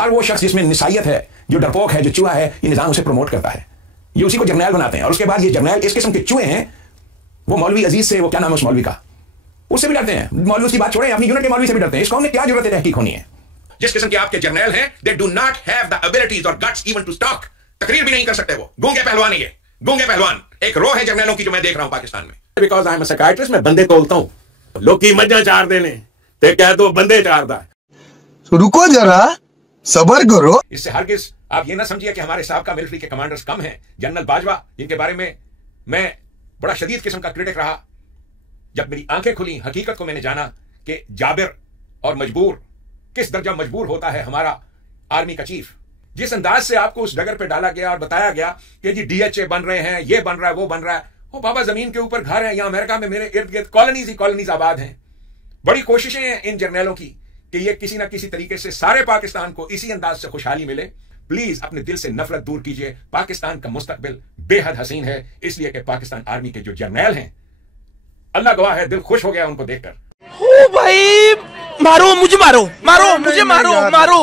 हर वो शख्स जिसमें निसाइयत है, जो डरपोक है, जो चूहा है, ये निजाम उसे प्रमोट करता है, ये उसी को जर्नैल बनाते हैं। और उसके बाद ये जर्नैल इस किस्म के चूहे हैं, वो मौलवी अजीज से, वो क्या नाम है उस मौलवी का, उससे भी डरते हैं। मौलवी उसकी बात छोड़े, अपनी यूनिट के मौलवी से भी डरते हैं। इस कौम में क्या जरूरत है तहकीक होनी है? जिस किस्म के आपके जर्नैल हैं, they do not have the abilities और गट्स इवन टू टॉक। तकरीर भी नहीं कर सकते वो। गूंगे पहलवान है ये, गूंगे पहलवान। एक रो है जर्नैलों की जो मैं देख रहा हूं पाकिस्तान में। Because I am a psychiatrist, मैं बंदे तोलता हूं। लोग की मज्जा चार देने ते कह दो बंदे चारदा। तो रुको जरा, सबर करो। इससे हरगिज आप ये ना समझिए कि हमारे साहब का मिलिट्री के कमांडर्स कम हैं। जनरल बाजवा, जिनके बारे में मैं बड़ा शदीद किस्म का क्रिटिक रहा, जब मेरी आंखें खुली, हकीकत को मैंने जाना कि जाबिर और मजबूर, किस दर्जा मजबूर होता है हमारा आर्मी का चीफ। जिस अंदाज से आपको उस डगर पे डाला गया और बताया गया कि जी डीएचए बन रहे हैं, ये बन रहा है, वो बन रहा है। ओ बाबा, जमीन के ऊपर घर है। यहां अमेरिका में मेरे इर्द गिर्द कॉलोनीज ही कॉलोनीज आबाद हैं। बड़ी कोशिशें हैं इन जर्नैलों की कि ये किसी ना किसी तरीके से सारे पाकिस्तान को इसी अंदाज से खुशहाली मिले। प्लीज अपने दिल से नफरत दूर कीजिए। पाकिस्तान का मुस्तकबिल बेहद हसीन है, इसलिए कि पाकिस्तान आर्मी के जो जर्नैल हैं, अल्लाह गवाह है, दिल खुश हो गया उनको देखकर। ओ भाई, मारो मुझे, मारो मारो मुझे, मारो मारो।